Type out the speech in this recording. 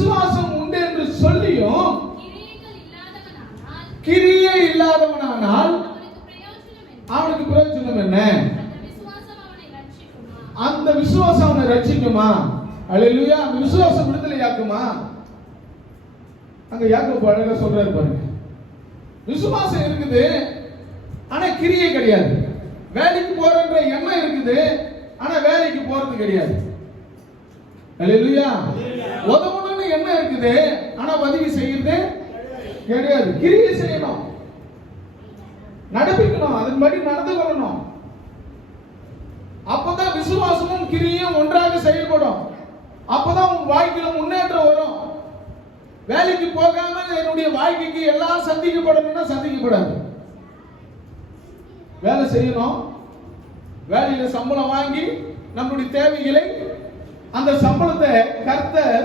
விசுவாசம் உண்டு என்று சொல்லியும் கிரியை இல்லாதவனானால் அவனுக்கு பிரயோஜனம் என்ன? அந்த விசுவாசம் அவனை ரட்சிக்குமா? அல்லேலூயா. அந்த விசுவாசம் விடுதலையாக்குமா? அங்க யாக்கோபு அழகா சொல்றாரு பாருங்க. விசுவாசம் இருக்குது, ஆனா கிரியை கிடையாது. வேலைக்கு போறன்ற எண்ணம் இருக்குது, ஆனா வேலைக்கு போறது கிடையாது. அல்லேலூயா. உதவணும்னு எண்ணம் இருக்குது, ஆனா உதவி செய்யறது கிடையாது. கிரியை செய்யணும், நடப்பிக்கணும், அதன்படி நடந்து கொள்ளணும். அப்பதான் விசுவாசமும் கிரியும் ஒன்றாக செயல்படும். அப்பதான் உன் வாழ்க்கையில முன்னேற்றம் வரும். வேலைக்கு போகாம என்னுடைய வாழ்க்கைக்கு எல்லாம் சந்திக்கப்படணும்னா சந்திக்கப்படாது. வேலை செய்யணும், வேலையில சம்பளம் வாங்கி நம்முடைய தேவைகளை, அந்த சம்பளத்தை கர்த்தர்